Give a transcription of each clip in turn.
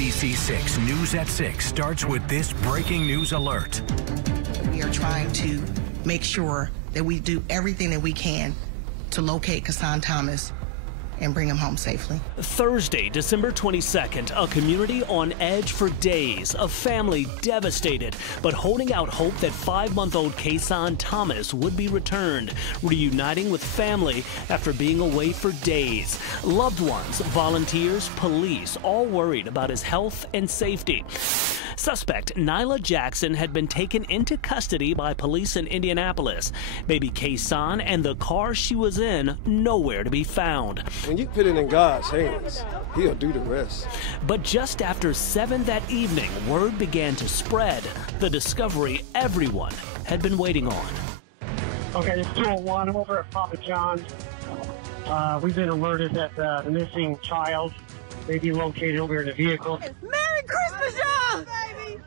WSYX News at 6 starts with this breaking news alert. We are trying to make sure that we do everything that we can to locate Kason Thomas and bring him home safely. Thursday, December 22nd, a community on edge for days, a family devastated, but holding out hope that 5-month-old Kason Thomas would be returned, reuniting with family after being away for days. Loved ones, volunteers, police, all worried about his health and safety. Suspect Nalah Jackson had been taken into custody by police in Indianapolis. Baby Kason and the car she was in nowhere to be found. When you put it in God's hands, he'll do the rest. But just after 7 that evening, word began to spread. The discovery everyone had been waiting on. Okay, it's 201. I'm over at Papa John's. We've been alerted that the missing child may be located over in the vehicle. Merry Christmas, y'all!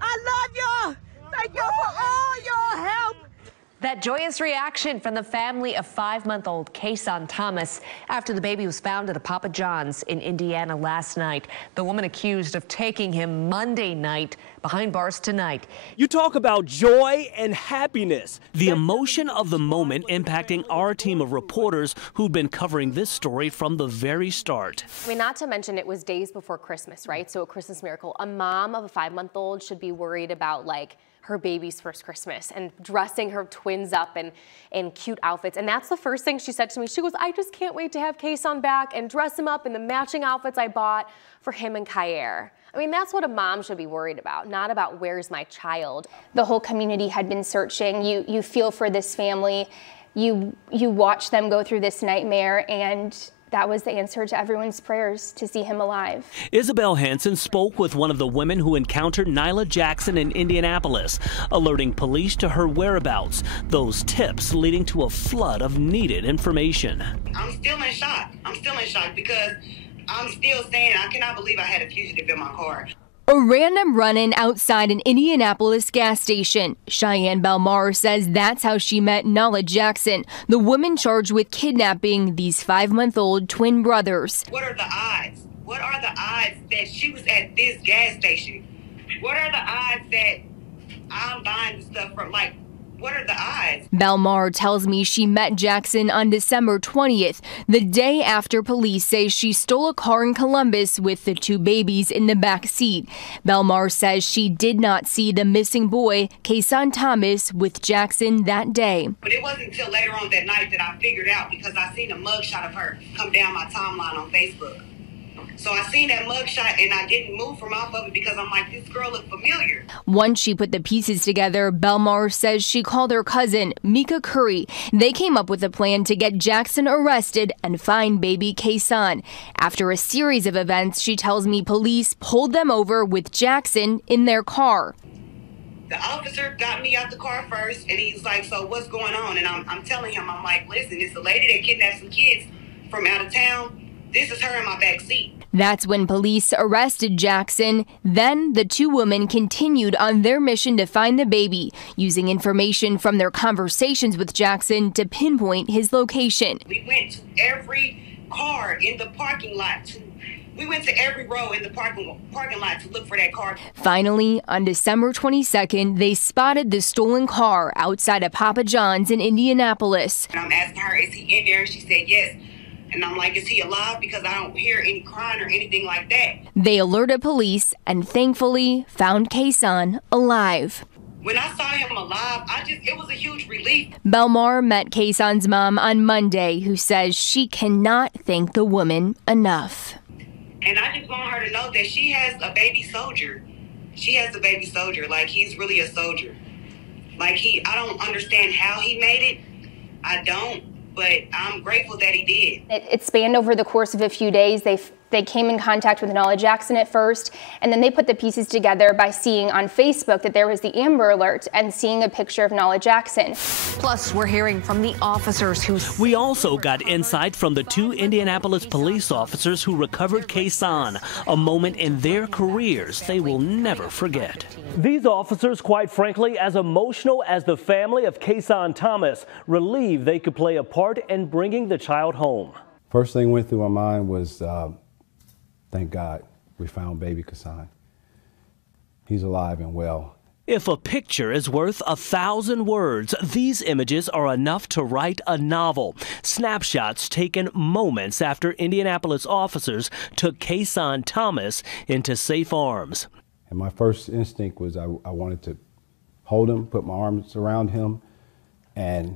I love y'all! Thank y'all for all your help! That joyous reaction from the family of 5-month-old Kason Thomas after the baby was found at a Papa John's in Indiana last night. The woman accused of taking him Monday night behind bars tonight. You talk about joy and happiness. The emotion of the moment impacting our team of reporters who'd been covering this story from the very start. I mean, not to mention it was days before Christmas, right? So a Christmas miracle. A mom of a 5-month-old should be worried about like her baby's first Christmas and dressing her twins up in cute outfits. And that's the first thing she said to me. She goes, I just can't wait to have Kason back and dress him up in the matching outfits I bought for him and Kyer. I mean, that's what a mom should be worried about, not about where's my child. The whole community had been searching. You feel for this family. You watch them go through this nightmare, and that was the answer to everyone's prayers, to see him alive. Isabel Hansen spoke with one of the women who encountered Nalah Jackson in Indianapolis, alerting police to her whereabouts. Those tips leading to a flood of needed information. I'm still in shock. I'm still in shock because I'm still saying I cannot believe I had a fugitive in my car. A random run-in outside an Indianapolis gas station. Cheyenne Belmar says that's how she met Nalah Jackson, the woman charged with kidnapping these 5-month-old twin brothers. What are the odds? What are the odds that she was at this gas station? What are the odds that I'm buying the stuff from? Like, what are the odds? Belmar tells me she met Jackson on December 20th, the day after police say she stole a car in Columbus with the 2 babies in the back seat. Belmar says she did not see the missing boy, Kason Thomas, with Jackson that day. But it wasn't until later on that night that I figured out, because I seen a mugshot of her come down my timeline on Facebook. So I seen that mugshot and I didn't move from off of it because I'm like, this girl looked familiar. Once she put the pieces together, Belmar says she called her cousin, Mika Curry. They came up with a plan to get Jackson arrested and find baby Kason. After a series of events, she tells me police pulled them over with Jackson in their car. The officer got me out the car first and he's like, so what's going on? And I'm telling him, I'm like, listen, it's a lady that kidnapped some kids from out of town. This is her in my back seat. That's when police arrested Jackson. Then the 2 women continued on their mission to find the baby, using information from their conversations with Jackson to pinpoint his location. We went to every car in the parking lot. We went to every row in the parking lot to look for that car. Finally, on December 22nd, they spotted the stolen car outside of Papa John's in Indianapolis. And I'm asking her, is he in there? And she said yes. And I'm like, is he alive? Because I don't hear any crying or anything like that. They alerted police and thankfully found Kason alive. When I saw him alive, it was a huge relief. Belmar met Kason's mom on Monday, who says she cannot thank the woman enough. And I just want her to know that she has a baby soldier. She has a baby soldier. Like, he's really a soldier. Like, I don't understand how he made it. I don't. But I'm grateful that he did. It spanned over the course of a few days. They came in contact with Nalah Jackson at first, and then they put the pieces together by seeing on Facebook that there was the Amber Alert and seeing a picture of Nalah Jackson. Plus, we're hearing from the officers who... We also got insight from the 2 Indianapolis police officers who recovered Kason, a moment in their careers they will never forget. These officers, quite frankly, as emotional as the family of Kason Thomas, relieved they could play a part in bringing the child home. First thing went through my mind was, thank God we found baby Kason. He's alive and well. If a picture is worth 1,000 words, these images are enough to write a novel. Snapshots taken moments after Indianapolis officers took Kason Thomas into safe arms. And my first instinct was I wanted to hold him, put my arms around him, and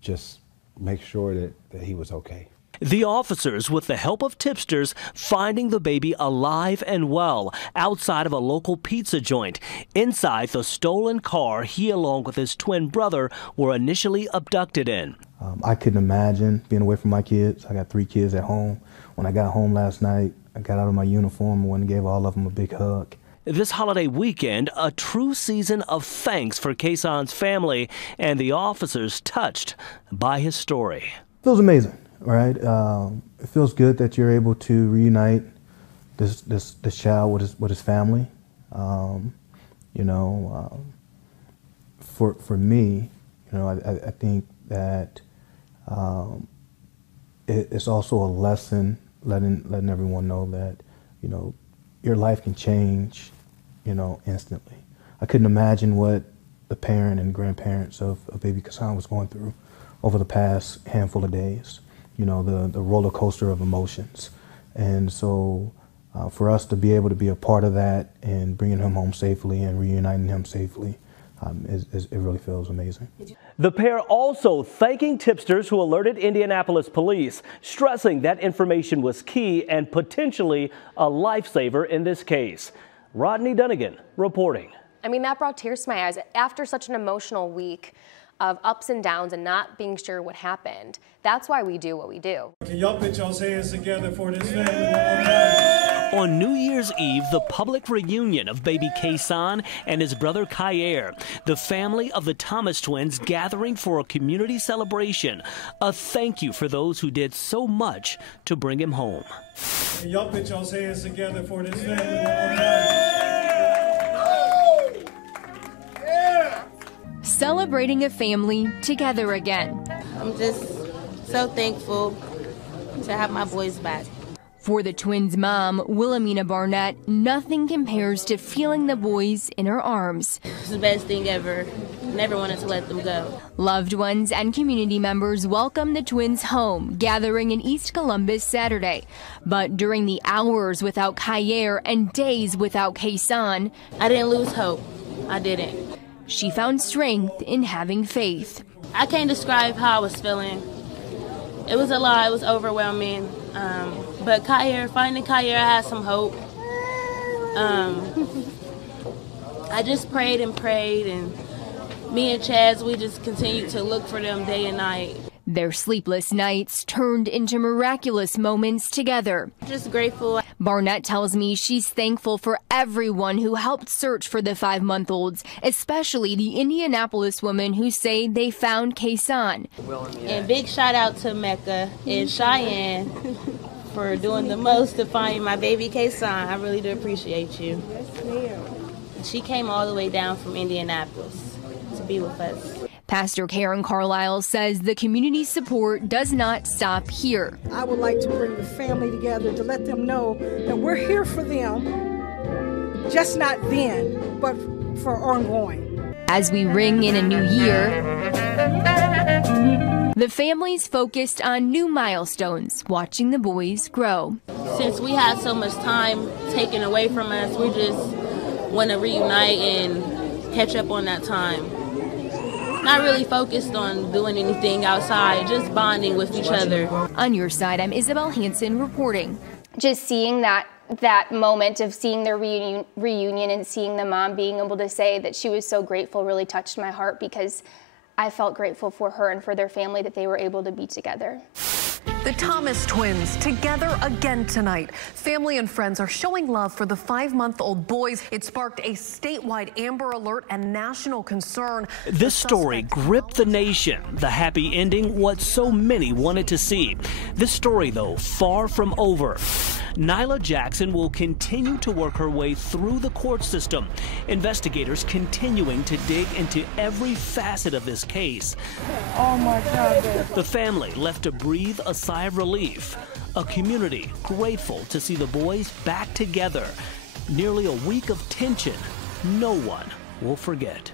just make sure that he was okay. The officers, with the help of tipsters, finding the baby alive and well outside of a local pizza joint. Inside the stolen car he, along with his twin brother, were initially abducted in. I couldn't imagine being away from my kids. I got 3 kids at home. When I got home last night, I got out of my uniform and went and gave all of them a big hug. This holiday weekend, a true season of thanks for Kason's family and the officers touched by his story. It feels amazing. Right, it feels good that you're able to reunite this child with his family. You know, for me, you know, I think that it's also a lesson, letting everyone know that, you know, your life can change, you know, instantly. I couldn't imagine what the parent and grandparents of baby Kason was going through over the past handful of days. You know, the roller coaster of emotions. And so for us to be able to be a part of that and bringing him home safely and reuniting him safely, it really feels amazing. The pair also thanking tipsters who alerted Indianapolis police, stressing that information was key and potentially a lifesaver in this case. Rodney Dunnigan reporting. I mean, that brought tears to my eyes. After such an emotional week of ups and downs and not being sure what happened, that's why we do what we do. Can y'all put y'all's hands together for this family? On New Year's Eve, the public reunion of baby Kason and his brother Kayer, the family of the Thomas twins gathering for a community celebration, a thank you for those who did so much to bring him home. Can y'all put y'all's hands together for this family? Celebrating a family together again. I'm just so thankful to have my boys back. For the twins' mom, Wilhelmina Barnett, nothing compares to feeling the boys in her arms. It's the best thing ever. Never wanted to let them go. Loved ones and community members welcomed the twins home, gathering in East Columbus Saturday. But during the hours without Kayer and days without Kason, I didn't lose hope. I didn't. She found strength in having faith. I can't describe how I was feeling. It was a lot. It was overwhelming. But finding Kayer, I had some hope. I just prayed, and me and Chaz, we just continued to look for them day and night. Their sleepless nights turned into miraculous moments together. Just grateful. Barnett tells me she's thankful for everyone who helped search for the 5-month-olds, especially the Indianapolis women who say they found Kason. And big shout out to Mecca and Cheyenne for doing the most to find my baby Kason. I really do appreciate you. Yes, ma'am. She came all the way down from Indianapolis to be with us. Pastor Karen Carlisle says the community support does not stop here. I would like to bring the family together to let them know that we're here for them, just not then, but for ongoing. As we ring in a new year, the family's focused on new milestones, watching the boys grow. Since we had so much time taken away from us, we just want to reunite and catch up on that time. Not really focused on doing anything outside, just bonding with each other. On your side, I'm Isabel Hansen reporting. Just seeing that moment of seeing their reunion and seeing the mom being able to say that she was so grateful really touched my heart, because I felt grateful for her and for their family that they were able to be together. The Thomas twins together again tonight. Family and friends are showing love for the 5-month-old boys. It sparked a statewide Amber Alert and national concern. This story gripped the nation. The happy ending, what so many wanted to see. This story, though, far from over. Nalah Jackson will continue to work her way through the court system. Investigators continuing to dig into every facet of this case. Oh my God. The family left to breathe a sigh of relief. A community grateful to see the boys back together. Nearly a week of tension no one will forget.